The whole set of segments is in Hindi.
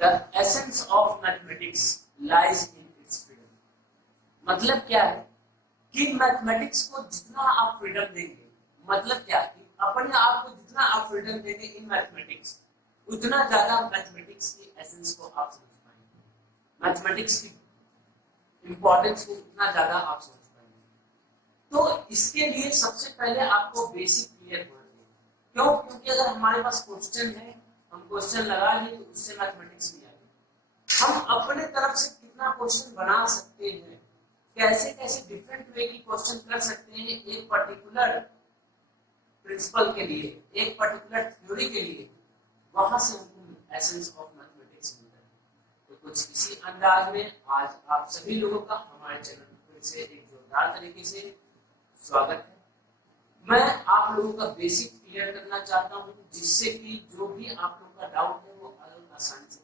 The essence of mathematics lies in its freedom. मतलब क्या है कि मैथमेटिक्स को जितना आप फ्रीडम देंगे, मतलब क्या है कि अपने आप को जितना आप फ्रीडम देंगे इन मैथमेटिक्स, उतना ज्यादा मैथमेटिक्स की एसेंस को आप समझ पाएंगे, मैथमेटिक्स की इंपॉर्टेंस को उतना ज्यादा आप समझ पाएंगे। तो इसके लिए सबसे पहले आपको बेसिक क्लियर होना चाहिए। क्यों? क्योंकि अगर हमारे पास क्वेश्चन है, हम क्वेश्चन लगा लिए तो उससे मैथमेटिक्स नहीं आएगी। हम अपने तरफ से कितना क्वेश्चन बना सकते हैं, कैसे कैसे डिफरेंट वे की क्वेश्चन कर सकते हैं एक पर्टिकुलर प्रिंसिपल के लिए, एक पर्टिकुलर थ्योरी के लिए, वहां से हमको एसेंस ऑफ मैथमेटिक्स मिलता है। तो कुछ इसी अंदाज में आज आप सभी लोगों का हमारे चैनल पर से एक जोरदार तरीके से स्वागत है। मैं आप लोगों का बेसिक क्लियर करना चाहता हूं, जिससे कि जो भी आप लोगों का डाउट है वो आसानी से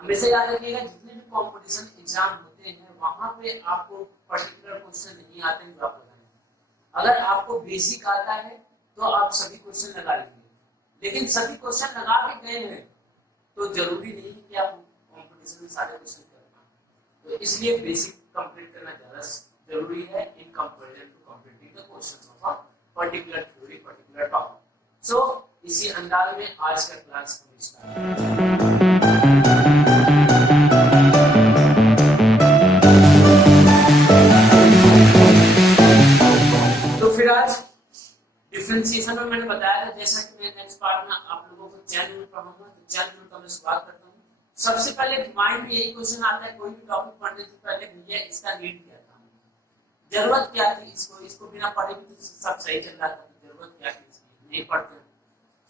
हमेशा याद रखिएगा, जितने भी कंपटीशन एग्जाम होते हैं वहां पे आपको पर्टिकुलर क्वेश्चन नहीं आते हैं जो आप लगाएंगे। अगर आपको बेसिक आता है तो आप सभी क्वेश्चन लगा लेंगे, लेकिन सभी क्वेश्चन लगा के गए हैं तो जरूरी नहीं कि आप कंपटीशन में सारे क्वेश्चन कर पाए। तो इसलिए बेसिक कंप्लीट करना ज्यादा जरूरी है in comparison to completing the questions of a particular theory, particular topic. So इसी अंदाज में आज का क्लास हम स्टार्ट। तो फिर आज डिफरेंशिएशन में मैंने बताया था, जैसा कि मैं नेक्स्ट पार्ट में आप लोगों को चैन रूल पढ़ाऊंगा, तो चैन रूल का मैं स्वागत करता हूं। सबसे पहले माइंड में यही क्वेश्चन आता है कोई भी टॉपिक पढ़ने से पहले, भैया इसका नीड क्या था, जरूरत क्या थी, इसको बिना पढ़े भी तो सब सही चल रहा था, जरूरत क्या थी इसकी, नहीं पढ़ते।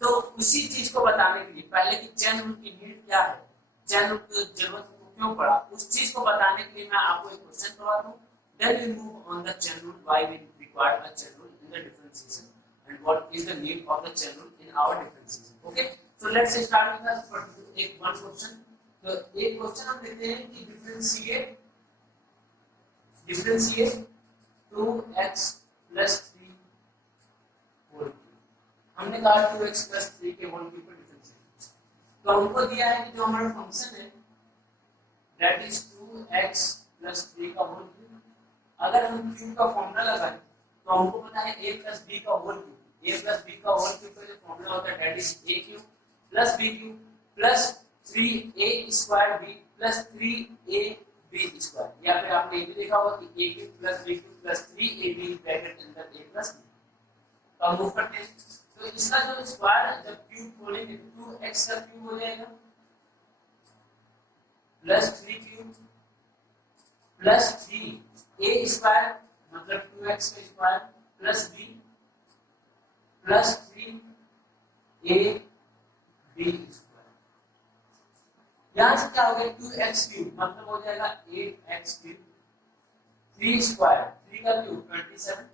तो उसी चीज को बताने के लिए पहले कि चैन रूल की नीड क्या है, चैन रूल की जरूरत को क्यों पड़ा, उस चीज को बताने के लिए मैं आपको एक क्वेश्चन करवा दूं। Then we move on the chain rule, why we require a chain rule in the differentiation and what is the need of the chain rule in our differentiation. Okay, so let's start with the one question. तो एक क्वेश्चन हम लेते हैं कि differentiate 2x plus 3 whole cube। हमने कहा 2x plus 3 के whole cube पर डिफरेंशिएट, तो हमको दिया है कि जो हमारा फंक्शन है that is 2x plus 3 का whole cube। अगर हम क्यूब का फॉर्मूला लगाएं तो हमको पता है a plus b का whole cube, a plus b का होल क्यूब का जो फॉर्मूला होता है that is a cube plus b cube plus 3a square b plus 3ab square. या फिर आपने ये भी देखा होगा कि a cube plus b cube plus 3ab bracket के अंदर a प्लस b। तो हम मूव करते हैं, तो इसका जो स्क्वायर जब क्यूब खोलेंगे तो 2x का क्यूब हो जाएगा plus 3 cube plus 3a square मतलब 2x का square plus b plus 3ab square. यहां से क्या हो गया 2x क्यूब मतलब हो जाएगा 8x क्यूब, 3 स्क्वायर 3 का क्यूब 27,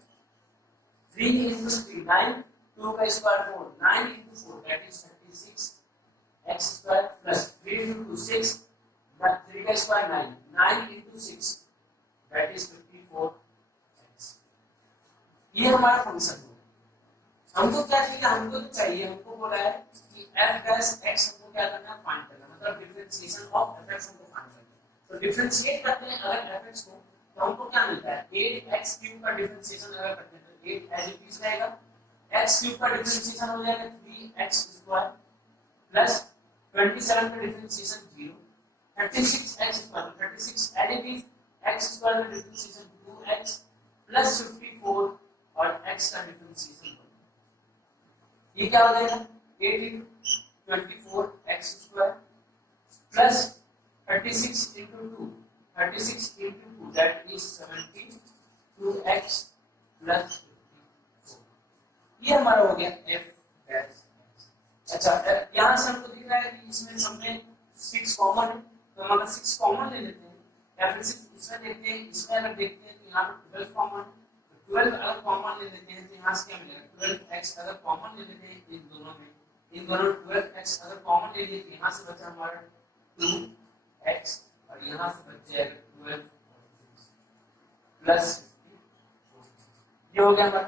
3 into 3 9, 2 का square 4, 9 into 4 that is 36 x square plus 3 into 2 6, 3 का स्क्वायर 9, 9 into 6 that is 54। ये हमारा फंक्शन है। हमको क्या चाहिए, हमको चाहिए, हमको बोला है कि f डैश x हमको क्या करना है, फाइंड करना, मतलब डिफरेंशिएशन ऑफ fx हमको फाइंड करना है। तो डिफरेंशिएट करते हैं अगर fx को तो हमको क्या मिलता है 8x क्यूब का डिफरेंशिएशन अगर करते हैं तो 8 एज इट इज रहेगा, x क्यूब का डिफरेंशिएशन हो जाएगा 3x स्क्वायर प्लस 27 का differentiation 0, 36x square 36 as it is, x square का डिफरेंशिएशन 2x प्लस 54 और x का डिफरेंशिएशन ये क्या हो जाएगा 8 into 24 x square plus 36 into 2 36 into 2 that is 72x plus 54। ये हमारा हो गया f डैश। अच्छा यहाँ से हमको दिख रहा है कि इसमें हमने 6 कॉमन है, तो हम अगर 6 कॉमन ले लेते हैं या फिर सिर्फ इसमें देखते हैं, इसमें अगर देखते हैं तो यहाँ पे 12 कॉमन है, 12 अगर कॉमन ले लेते हैं तो यहाँ से क्या मिलेगा 12x अगर कॉमन ले लेते हैं इन दोनों में, इन दोनों 12x अगर कॉमन ले लिए तो यहाँ से बचा हमारा 2x और यहाँ से बच जाएगा 12 प्लस 54। ये हो गया हमारा।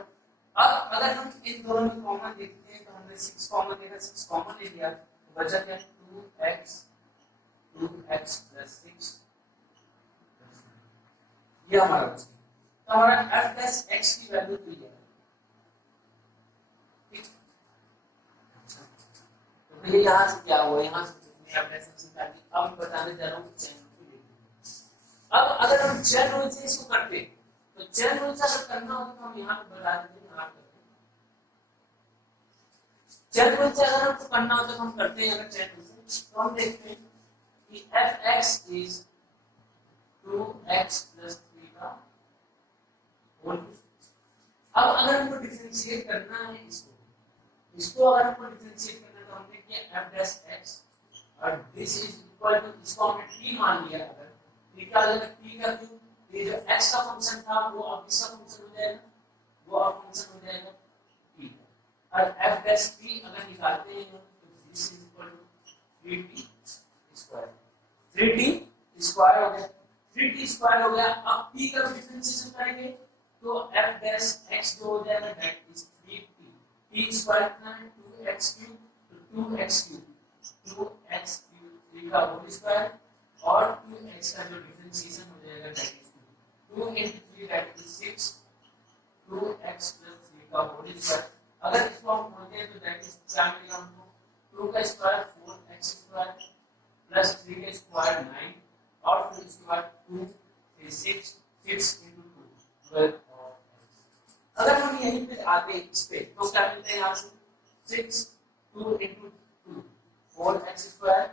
अब अगर हम इन दोनों में कॉमन देखते हैं तो हमने 6 कॉमन देखा, 6 कॉमन ले लिया तो बचा क्या 2x 2x प्लस 6 ये हमारा बच गया। तो हमारा f प्लस x की वैल्यू तो ये है, ठीक। अच्छा, तो भैया यहाँ से क्या हुआ, यहाँ से f प्लस x निकाल दी। अब मैं बताने जा रहा हूँ चेन रूल को देखिए। अब अगर हम चेन रूल से इसको करते तो चेन रूल से अगर करना होता तो हम यहाँ पे बता देते, यहाँ करते चेन रूल से अगर हमको करना होता तो हम करते हैं। अगर चेन रूल से तो हम देखते हैं कि fx इज 2x प्लस 3 का होल। अब अगर हमको डिफरेंशिएट करना है इसको अगर हमको डिफरेंशिएट करना है तो हमने किया f डैश x और दिस इज इक्वल टू, इसको हमने t मान लिया। अगर t का अगर t का क्यूब, ये जो x का फंक्शन था वो अब किसका फंक्शन हो जाएगा, वो अब फंक्शन हो जाएगा t का। और f डैश t अगर निकालते हैं तो this is equal to 3t square, 3t square हो गया, 3t स्क्वायर हो गया। अब t का डिफरेंशिएशन करेंगे तो f डैश x जो हो जाएगा that is 3t, t square कितना है 2x क्यूब, तो 2x क्यूब 2x क्यूब 3 का होल स्क्वायर और 2x का जो डिफरेंशिएशन हो जाएगा that is 2 into 3 that is 6, 2x plus 3 का होल स्क्वायर। अगर इसको हम खोलते हैं तो दैट इज क्या मिलेगा हमको, 2 का स्क्वायर 4x स्क्वायर प्लस 3 का स्क्वायर 9 और फिर इसके बाद 2 फिर 6 into 2 12 और अगर हम यहीं पे आते हैं इस पे तो क्या मिलता है यहाँ से 6 2 into 2 4x square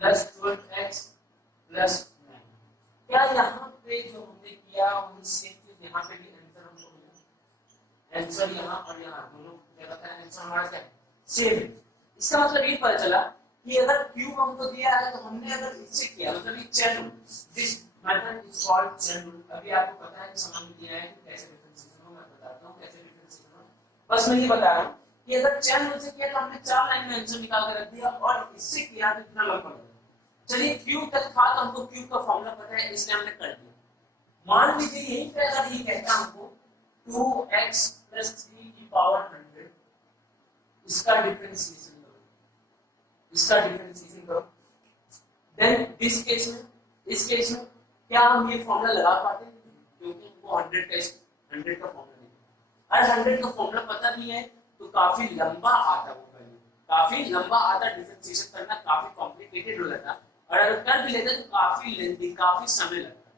plus 12x plus 9। क्या यहाँ पे जो हमने किया वही सेम चीज यहाँ पे भी आंसर हमको मिला, आंसर यहाँ और यहाँ दोनों जगह का आंसर हमारा क्या है सेम। इसका मतलब ये पता चला कि अगर क्यूब हमको दिया है तो हमने अगर इससे किया मतलब ये chain rule, this method is called chain rule. अभी आपको पता है समझ में दिया है कि कैसे डिफरेंशिएशन हो, मैं बताता हूं कैसे डिफरेंशिएशन हो। बस मैं ये बता रहा हूं कि अगर चेन रूल से किया तो हमने 4 लाइन में आंसर निकाल कर रख दिया और इससे किया तो इतना लंबा लगा। चलिए क्यूब तक था तो हमको क्यूब का फार्मूला पता है इसलिए हमने कर दिया। मान लीजिए यहीं पे अगर ये कहता हमको 2x प्लस 3 की पावर 100 इसका डिफरेंशिएशन करो, इसका डिफरेंशिएशन करो, देन इस केस में क्या हम ये फॉर्मूला लगा पाते हैं क्योंकि हमको 100 का फॉर्मूला नहीं है। अगर 100 का फॉर्मूला पता नहीं है तो काफी लंबा आता वो वैल्यू, काफी लंबा आता, डिफरेंशिएशन करना काफी कॉम्प्लिकेटेड हो जाता और अगर कर भी लेते तो काफी लेंथी, काफी समय लगता।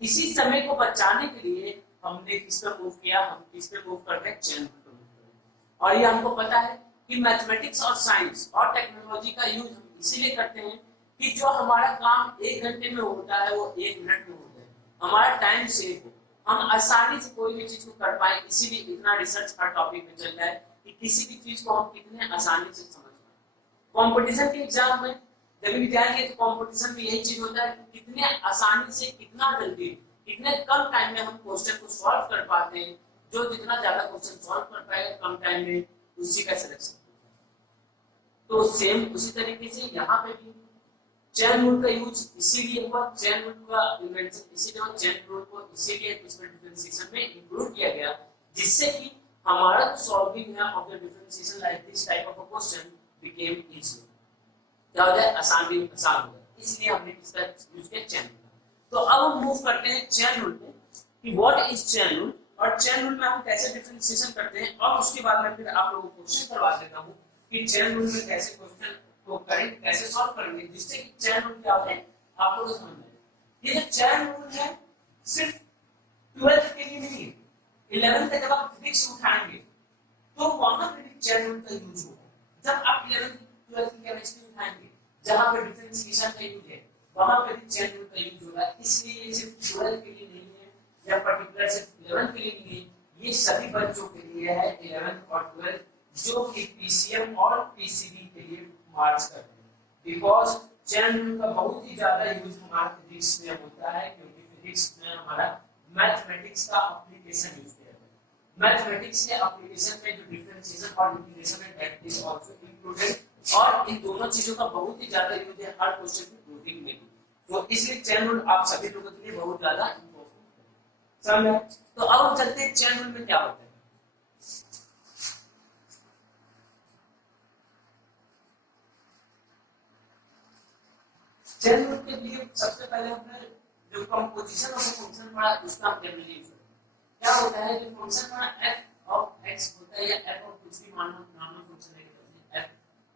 इसी समय को बचाने के लिए हमने किस पे मूव किया, हम किस पे मूव कर रहे हैं चेन रूल पे मूव कर रहे हैं। और ये हमको पता है कि मैथमेटिक्स और साइंस और टेक्नोलॉजी का यूज हम इसीलिए करते हैं कि जो हमारा काम 1 घंटे में होता है वो 1 मिनट में हो जाए, हमारा टाइम सेव हो, हम आसानी से कोई भी चीज को कर पाए। इसीलिए इतना रिसर्च हर टॉपिक में चल रहा है कि किसी भी चीज को हम कितने आसानी से समझ पाए। कंपटीशन के एग्जाम में जब भी जाएंगे तो कंपटीशन में यही चीज होता है कि कितने आसानी से, कितना जल्दी, कितने कम टाइम में हम क्वेश्चन को सॉल्व कर पाते हैं। जो जितना ज्यादा क्वेश्चन सॉल्व कर पाएगा कम टाइम में उसी का सिलेक्शन। तो सेम उसी तरीके से यहाँ पे भी चेन रूल का यूज इसीलिए हुआ, चेन रूल का इन्वेंशन इसीलिए हुआ, चेन रूल को इसीलिए इसमें डिफरेंशिएशन में इंक्लूड किया गया जिससे कि हमारा सॉल्विंग है of the differentiation like this type of a question became easy, क्या हो जाए आसान हो जाए। इसलिए हमने इसका यूज किया चेन रूल। तो अब हम मूव करते हैं चेन रूल पे कि व्हाट इज चेन रूल और चेन रूल में हम कैसे डिफरेंशिएशन करते हैं और उसके बाद में फिर आप लोगों को क्वेश्चन करवा देता हूं कि चेन रूल में कैसे क्वेश्चन को करें, कैसे सॉल्व करेंगे जिससे कि चेन रूल क्या होता है आप लोगों को समझ में आए। ये जो चेन रूल है सिर्फ 12th के लिए नहीं है, 11th तक जब आप फिजिक्स उठाएंगे तो वहां पे भी चेन रूल का यूज होगा। जब आप 11th 12th की केमिस्ट्री उठाएंगे जहां पे डिफरेंशिएशन का यूज है वहां पे भी चेन रूल का यूज होगा। इसलिए ये सिर्फ 12th के लिए नहीं है या पर्टिकुलर सिर्फ 11th के लिए नहीं है, ये सभी बच्चों के लिए है 11th और 12th जो कि पीसीएम और पीसीबी के लिए मार्क्स करते हैं। बिकॉज चेन रूल का बहुत ही ज्यादा यूज हमारा फिजिक्स में होता है क्योंकि फिजिक्स में हमारा मैथमेटिक्स का एप्लीकेशन यूज किया जाता है। मैथमेटिक्स के एप्लीकेशन में जो डिफरेंशिएशन और इंटीग्रेशन है दैट इज आल्सो इंक्लूडेड और इन दोनों चीजों का बहुत ही ज्यादा यूज है हर क्वेश्चन की प्रूविंग में भी। तो इसलिए चेन रूल आप सभी लोगों के लिए बहुत ज्यादा इंपॉर्टेंट है। समझ? तो अब हम चलते हैं चेन रूल में क्या होता है। चेन रूल के लिए सबसे पहले हमने जो कंपोजिशन ऑफ फंक्शन पढ़ा उसका हम जनरली यूज करते हैं। क्या होता है कि फंक्शन का f ऑफ x होता है या f ऑफ कुछ भी नॉर्मल फंक्शन लेके चलते हैं,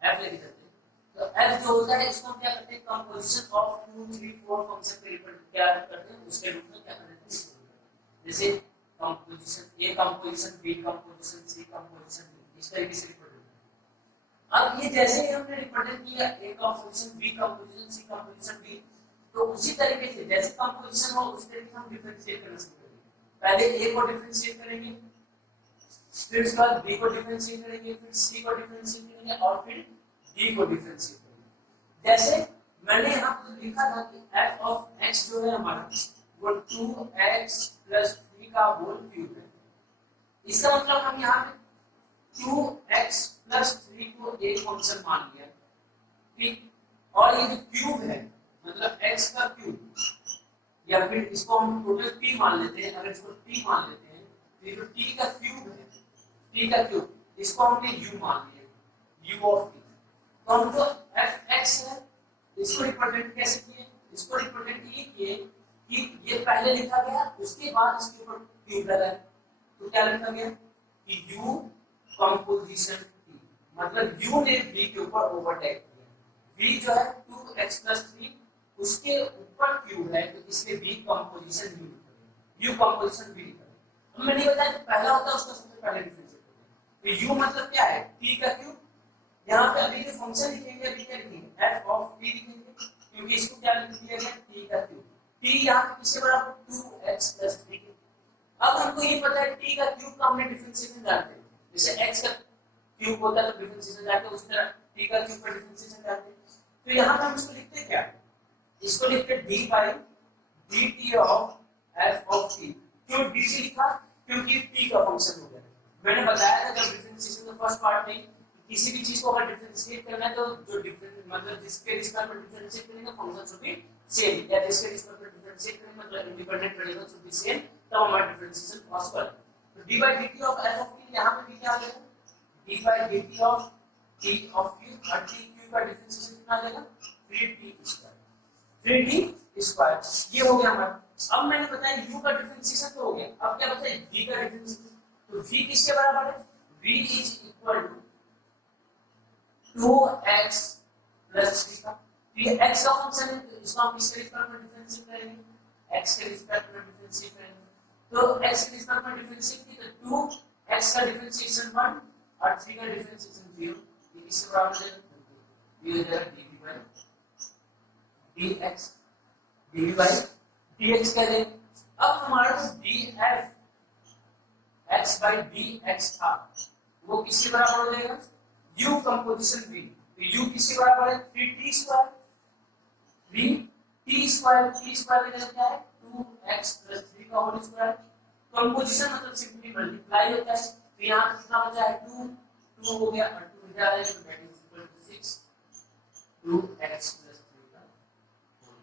f लेके चलते हैं। तो f जो होता है इसको हम क्या करते हैं, कंपोजिशन ऑफ 2 3 4 फंक्शन के रिप्रेजेंट क्या करते हैं, उसके रूप में क्या करते हैं, जैसे composition a composition b composition c composition d, इस तरीके से रिप्रेजेंट। अब ये जैसे ही हमने रिप्रेजेंट किया a composition b composition c composition d, तो उसी तरीके से जैसे कंपोजिशन हो उस तरीके से हम डिफरेंशिएट करना शुरू करेंगे। पहले a को डिफरेंशिएट करेंगे, फिर उसके बाद b को डिफरेंशिएट करेंगे, फिर c को डिफरेंशिएट करेंगे और फिर d को डिफरेंशिएट करेंगे। जैसे मैंने यहाँ पर लिखा था कि f ऑफ x जो है हमारा वो 2x + 3 का होल क्यूब है। इसका मतलब हम यहाँ पे 2x + 3 को एक फंक्शन मान लिया, ठीक, और ये जो क्यूब है मतलब x का क्यूब, या फिर इसको हम टोटल t मान लेते हैं। अगर इसको t मान लेते हैं तो ये जो t का क्यूब है, t का क्यूब, इसको हमने u मान लिया, u ऑफ t। तो हम जो fx है इसको रिप्रेजेंट कैसे किए, इसको रिप्रेजेंट ये किए कि ये पहले लिखा गया उसके बाद इसके ऊपर क्यूब लगा, तो क्या लिखा गया कि u कंपोजिशन t, मतलब u ने v के ऊपर ओवरटेक किया। v जो है 2x + 3 उसके ऊपर क्यूब है, तो इसलिए v composition u composition v लिखा है। अब मैंने बताया कि पहला होता है उसका सबसे पहले डिफरेंशिएट होता है, तो u मतलब क्या है, t का क्यूब। यहाँ पे अभी जो फंक्शन लिखेंगे अभी क्या लिखेंगे, f ऑफ t लिखेंगे, क्योंकि इसको क्या लिख दिया गया t का क्यूब। t यहाँ पे किसके बराबर 2x + 3 के। अब हमको ये पता है t का क्यूब का हमने डिफरेंशिएशन जानते हैं, जैसे x का क्यूब होता है तो डिफरेंशिएशन जानते हैं, उस तरह t का क्यूब का डिफरेंशिएशन जानते हैं। तो यहाँ पे हम इसको लिखते क्या, इसको लिखते d/dt of f of t। क्यों dt लिखा, क्योंकि t का फंक्शन हो गया। मैंने बताया था जब डिफरेंशिएशन का फर्स्ट पार्ट में किसी भी चीज को अगर डिफरेंशिएट करना है तो जो डिफरेंट मतलब जिसके रिस्पेक्ट में डिफरेंशिएट करेंगे फंक्शन शुड बी सेम, या जिसके रिस्पेक्ट में डिफरेंशिएट करेंगे मतलब independent variable should be same, तब हमारा डिफरेंशिएशन पॉसिबल है। तो d/dt of f of t यहां पे क्या आ गया, d/dt of t of q, और t q का डिफरेंशिएशन कितना आ जाएगा 3t²। ये हो गया हमारा। अब मैंने बताया u का डिफरेंशिएशन तो हो गया, अब क्या बचा v का डिफरेंशिएशन। तो v किसके बराबर है, v is equal to 2x + 3 का, ये x का फंक्शन है तो इसको हम किसके रिस्पेक्ट में डिफरेंशिएट करेंगे, x के रिस्पेक्ट में डिफरेंशिएट करेंगे। तो x के रिस्पेक्ट में डिफरेंशिएट की तो 2x का डिफरेंशिएशन 1 और 3 का डिफरेंशिएशन 0, ये किसके बराबर है, ये हो जाएगा dv/dx, dv/dx कह दें। अब हमारा जो df x/dx था वो किसके बराबर हो जाएगा, u कंपोजिशन v। तो u किसके बराबर है 3t², 3t² t² का मतलब क्या है 2x + 3 का होल स्क्वायर। कंपोजिशन मतलब सिंपली मल्टीप्लाई होता है, तो यहां पे कितना बचा है 2 हो गया और 2 इधर आ जाएगा, तो that is equal to 6 2x + 3 का होल।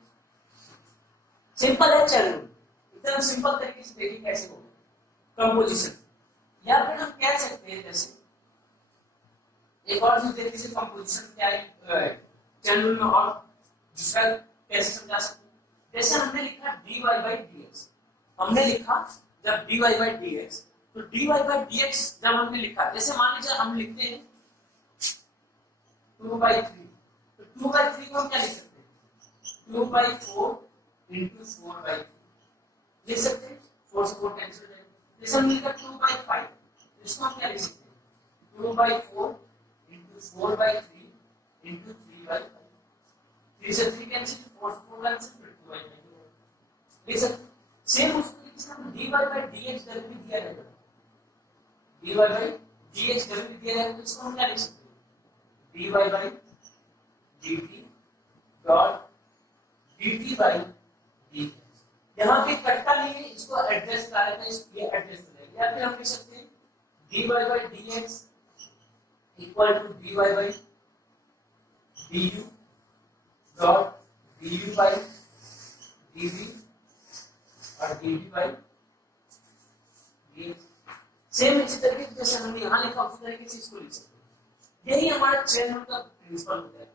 सिंपल है, चलो एकदम सिंपल तरीके से देखिए कैसे होगा कंपोजिशन। या फिर हम कह सकते हैं जैसे एक और चीज देखिए से कंपोजिशन क्या है चैन रूल में, और दूसरा कैसे समझा सकते हैं। जैसे हमने लिखा dy/dx, हमने लिखा जब dy/dx, तो dy/dx जब हमने लिखा, जैसे मान लीजिए हम लिखते हैं 2/3, तो 2/3 को हम क्या लिख सकते हैं 2/4 × 4/3 लिख सकते हैं, 4 से 4 कैंसिल हो जाएगा। जैसे हमने लिखा 2/5, इसको हम क्या लिख सकते हैं 2/4 × 4/3 × 3/5, 3 से 3 कैंसिल, 4 से 4 कैंसिल, फिर 2/5 लिख सकते हैं। सेम उसको लिखते हैं dy/dx जब भी दिया रहेगा, dy/dx जब भी दिया रहेगा तो इसको हम क्या लिख सकते हैं dy/dt डॉट dt/dx। यहाँ पे कट्टा लिए इसको एडजस्ट कर लेते हैं, इसको ये एडजस्ट हो जाएगा। या फिर हम लिख सकते हैं dy/dx equal to dy/du dot du/dv और dt/dx। सेम इसी तरीके से जैसे हमने यहाँ लिखा उसी तरीके से इसको लिख सकते हैं। यही हमारा चेन रूल का प्रिंसिपल होता है।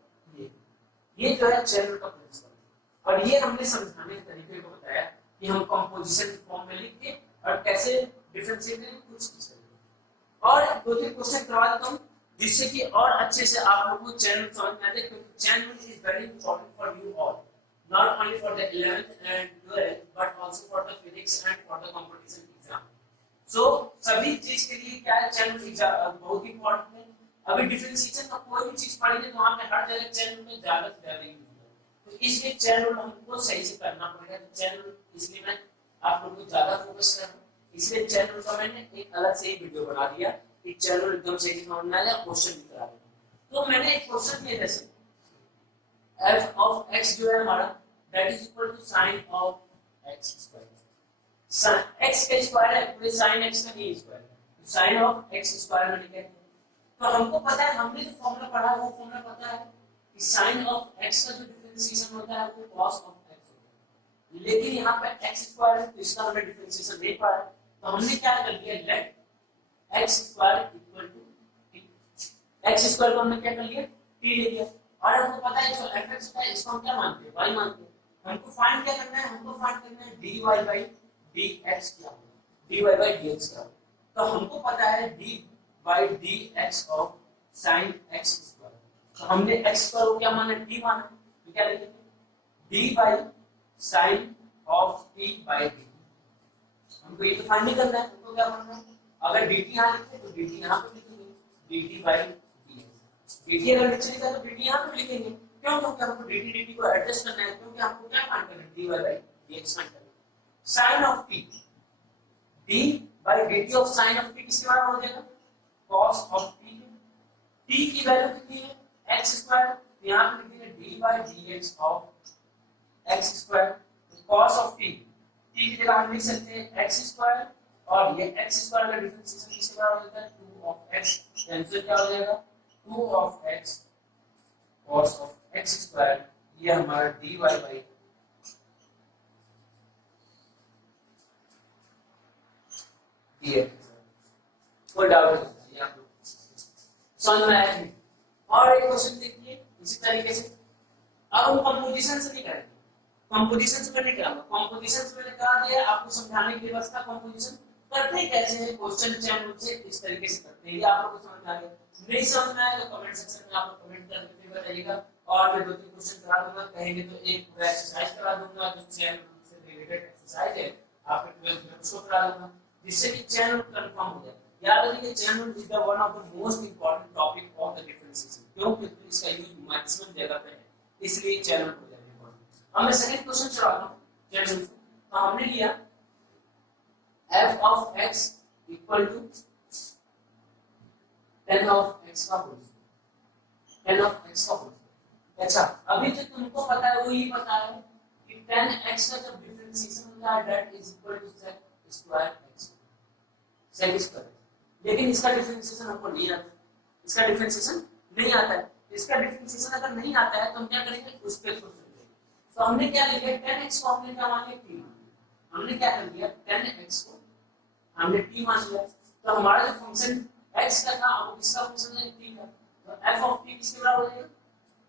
ये जो है चेन रूल का प्रिंसिपल। और ये हमने समझाने के तरीके को बताया कि हम कंपोजिशन फॉर्म में लिख के और कैसे डिफरेंशिएट करें कुछ कुछ करें। और दो तीन क्वेश्चन करवा देता हूँ जिससे कि और अच्छे से आप लोगों को चैनल समझ में आ जाए, क्योंकि channel is very important for you all, not only for the 11th and 12th but also for the physics and for the competition exam. So सभी चीज के लिए क्या है, चैनल एग्जाम बहुत इंपॉर्टेंट है। अभी डिफरेंशिएशन का कोई भी चीज पढ़ेंगे तो वहां पे हर जगह चैनल में ज्यादा से ज्यादा यूज होगा, तो इसलिए चैनल हमको सही से करना पड़ेगा। तो चैनल इसलिए मैं आप लोगों को ज्यादा फोकस कर रहा हूँ, इसलिए चैनल का मैंने एक अलग से ही वीडियो बना दिया कि चैनल एकदम सही से समझ में आ जाए, क्वेश्चन भी करा देंगे। तो मैंने एक क्वेश्चन दिया जैसे f of x जो है हमारा that is equal to sin of x square, sin x का स्क्वायर है, पूरे sin x का नहीं स्क्वायर, तो sin of x स्क्वायर में लिखेंगे। तो हमको पता है, हमने जो फॉर्मूला पढ़ा है वो फॉर्मूला पता है कि sin of x का जो डिफरेंशिएशन होता है वो cos of x होता है, लेकिन यहाँ पे x स्क्वायर है तो इसका हमने डिफरेंशिएशन नहीं पढ़ा है, तो हमने क्या कर लिया, let x square equal to t, x square को हमने क्या कर लिया, t ले लिया। और हमको पता है जो fx होता है इसको हम क्या मानते हैं, y मानते हैं। हमको फाइंड क्या करना है, हमको फाइंड करना है dy by dx क्या होगा, dy by dx क्या होगा। तो हमको पता है d by dx of sin x square, तो हमने x स्क्वायर को क्या माना, d माना, तो क्या लिखेंगे d by sin of t by dt। हमको ये तो फाइंड नहीं करना है, हमको क्या करना है, अगर dt यहाँ लिखे तो dt यहाँ पे लिखेंगे, dt by dx, dt अगर नीचे लिखा तो dt यहाँ पे लिखेंगे। क्यों, क्योंकि हमको dt dt को एडजस्ट करना है, क्योंकि हमको क्या फाइंड करना है, dy by dx फाइंड करना है। sin of t, d by dt of sin of t किसके बराबर हो जाएगा, cos of t, t की वैल्यू कितनी है, x स्क्वायर, तो यहाँ पे लिखेंगे d by dx of x square, cos of t, t की जगह हम लिख सकते हैं x स्क्वायर, और ये x स्क्वायर का डिफरेंशिएशन किसके बराबर होता है, 2 of x, आंसर क्या हो जाएगा 2 of x cos of x square, ये हमारा dy by dx। कोई डाउट है आप लोग समझ में आया? और एक क्वेश्चन देखिए इसी तरीके से, अब हम कंपोजिशन से नहीं करेंगे, कंपोजिशन से पहले क्या होगा, कंपोजिशन से पहले कहा दिया आपको समझाने के लिए व्यवस्था, कंपोजिशन करते कैसे हैं, क्वेश्चन चैन रूप से इस तरीके से करते हैं, ये आप लोगों को समझ आ गया। नहीं समझ में आया तो कमेंट सेक्शन में आप लोग कमेंट करके बताइएगा, और मैं दो तीन क्वेश्चन करा दूंगा, कहेंगे तो एक पूरा एक्सरसाइज करा दूंगा जो चैन रूप से रिलेटेड एक्सरसाइज है, आपके 12th में उसको करा दूंगा, जिससे कि चैन रूप कंफर्म हो जाए। याद रखिए chain rule is the one of the most important topic of the differentiation, क्योंकि इसका यूज मैक्सिमम जगह पे है, इसलिए चैन रूल हो जाए इंपॉर्टेंट। अब मैं सेकंड क्वेश्चन चलाता हूं चैन रूल, तो हमने लिया f of x equal to tan of x का होल, tan of x का होल। अच्छा, अभी जो तुमको पता है वो ये पता है कि tan x का जब डिफरेंशिएशन होता है that is equal to sec square x, sec square, लेकिन इसका डिफरेंशिएशन हमको नहीं आता, इसका डिफरेंशिएशन नहीं आता है। इसका डिफरेंशिएशन अगर नहीं आता है तो हम क्या करेंगे, उस पे सोच लेंगे। तो हमने क्या लिया, tan x को हमने क्या मान लिया, t, हमने क्या कर लिया, tan x को हमने t मान लिया, तो हमारा जो फंक्शन x का था वो किसका फंक्शन है, t का, तो f of t किसके बराबर हो जाएगा,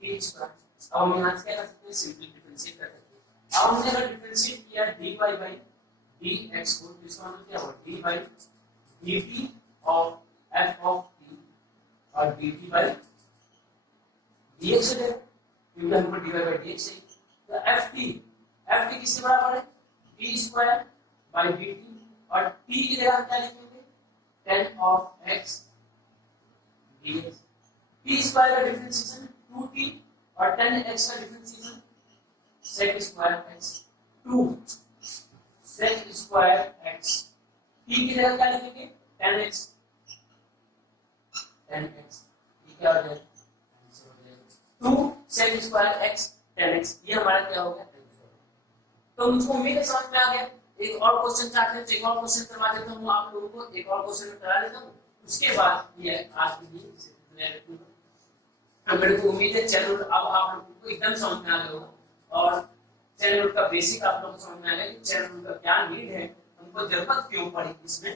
t स्क्वायर। अब हम यहां से क्या कर सकते हैं, सिंपल डिफरेंशिएट कर सकते हैं। अब हमने अगर डिफरेंशिएट किया dy by dx को, तो इसका मतलब क्या होगा, d by dt of f of t और dt by dx हो जाएगा, क्योंकि हमको dy by dx चाहिए। तो ft किसके बराबर है, t स्क्वायर by dt, और t की जगह हम क्या लिखेंगे, tan of x dx। t square का डिफरेंशिएशन 2t और tan x का differentiation sec square x, 2 sec square x, t की जगह क्या लिखेंगे, tan x, ये क्या हो जाएगा, 2 sec square x tan x, ये हमारा क्या हो गया। तो मुझको उम्मीद है समझ में आ गया। एक और क्वेश्चन चाहते हैं, एक और क्वेश्चन करवा देता हूँ आप लोगों को, एक और क्वेश्चन करा देता हूँ, उसके बाद ये आज के लिए मैं रखूंगा। मेरे को उम्मीद है चैनल अब आप लोगों को एकदम समझ में आ गया होगा, और चैनल का बेसिक आप लोगों को समझ में आ गया कि चैनल का क्या नीड है, हमको जरूरत क्यों पड़ी इसमें,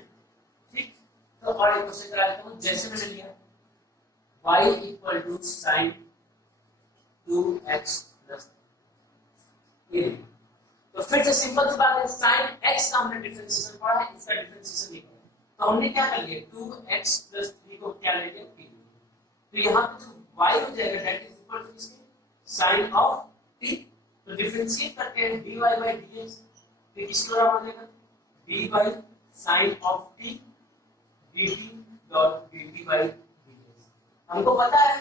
ठीक। तो और एक क्वेश्चन करा देता हूँ, जैसे मैंने लिया y equal to sine 2x plus, ये देखिए, तो फिर से सिंपल सी बात है, sin x का हमने डिफरेंशिएशन पढ़ा है, इसका डिफरेंशिएशन लिखा है, तो हमने क्या कर लिया 2x + 3 को क्या ले लिया t, तो यहाँ पे जो y हो जाएगा दैट इज इक्वल टू इसके sin ऑफ t, तो डिफरेंशिएट करके dy by dx, तो किसके बराबर हो जाएगा dy sin of t dt dot dt by dx। हमको पता है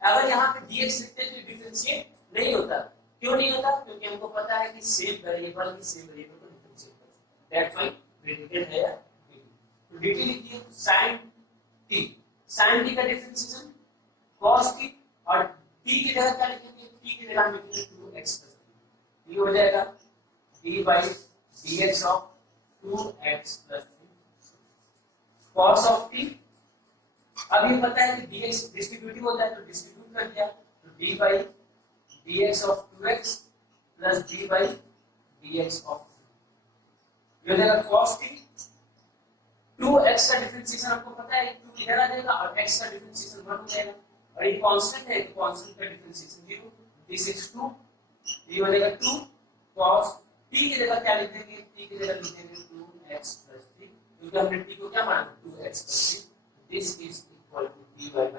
अगर यहाँ पे dx लिखते तो डिफरेंशिएट नहीं होता, क्यों नहीं होता, क्योंकि हमको पता है कि सेम वेरिएबल की सेम वेरिएबल को डिफरेंशिएट करते हैं, दैट्स व्हाई डिफरेंशिएट है dt, तो dt लिख दिए sin t, sin t का डिफरेंशिएशन cos t, और t की जगह क्या लिखेंगे, t की जगह हम लिखेंगे 2x + t, ये हो जाएगा d by dx of 2x + 3 cos of t, अभी पता है कि dx डिस्ट्रीब्यूटिव होता है तो डिस्ट्रीब्यूट कर दिया, तो d by dx of 2x plus d by dx of 3, ये हो जाएगा cos t, 2x का डिफरेंशिएशन आपको पता है 2 इधर आ जाएगा और x का डिफरेंशिएशन 1 हो जाएगा, और ये कांस्टेंट है तो कांस्टेंट का डिफरेंशिएशन 0, दिस इज 2, ये हो जाएगा 2 cos t की जगह क्या लिख देंगे, t की जगह लिख देंगे 2x + 3, क्योंकि हमने t को क्या माना 2x + 3, this is equal to dy by,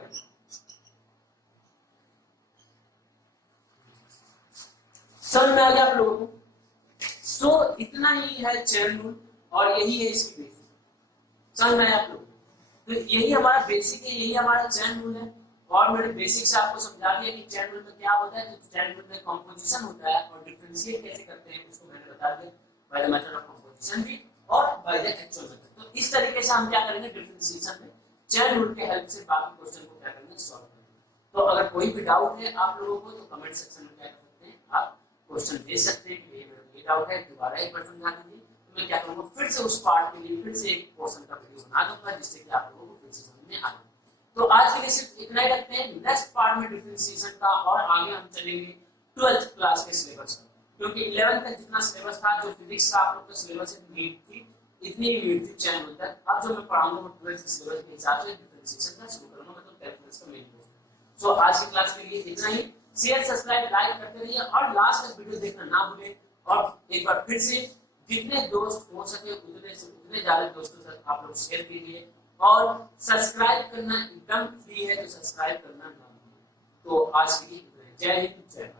समझ में आ गया आप लोगों को। सो इतना ही है चैन रूल और यही है इसकी बेसिक, समझ में आया आप लोगों को, तो यही हमारा बेसिक है, यही हमारा चैन रूल है, और मैंने बेसिक से आपको समझा दिया कि चैन रूल में क्या होता है, तो चैन रूल में कंपोजिशन होता है और डिफरेंशिएट कैसे करते हैं उसको मैंने बता दिया, by the method of composition भी और बाय द एक्चुअल मेथड। तो इस तरीके से हम क्या करेंगे डिफरेंशिएशन में चैन रूल के हेल्प से बाकी क्वेश्चन को क्या करेंगे सॉल्व करेंगे। तो अगर कोई भी डाउट है आप लोगों को तो कमेंट सेक्शन में क्या कर सकते हैं, आप क्वेश्चन भेज सकते हैं कि मेरे को ये डाउट है, दोबारा एक बार समझा दीजिए, तो मैं क्या करूंगा फिर से उस पार्ट के लिए फिर से एक पोर्शन का वीडियो बना दूंगा जिससे कि आप लोगों को फिर से समझ में आ जाए। तो आज के लिए सिर्फ इतना ही रखते हैं, नेक्स्ट पार्ट में डिफरेंशिएशन का और आगे हम चलेंगे 12th क्लास के सिलेबस का, क्योंकि 11th का जितना सिलेबस था जो फिजिक्स का आप लोग का सिलेबस है नीट थी, इतनी ही नीट थी चैन होता है, अब जो मैं पढ़ाऊंगा वो 12th के सिलेबस के हिसाब से डिफरेंशिएशन का शुरू करूंगा, मतलब कैलकुलस का मेन कोर्स। सो आज की क्लास के लिए इतना ही, शेयर सब्सक्राइब लाइक करते रहिए और लास्ट तक वीडियो देखना ना भूलें, और एक बार फिर से जितने दोस्त हो सके उतने ज्यादा दोस्तों से आप लोग शेयर कीजिए, और सब्सक्राइब करना एकदम फ्री है, तो सब्सक्राइब करना ना भूलें। तो आज के लिए जय हिंद जय भारत।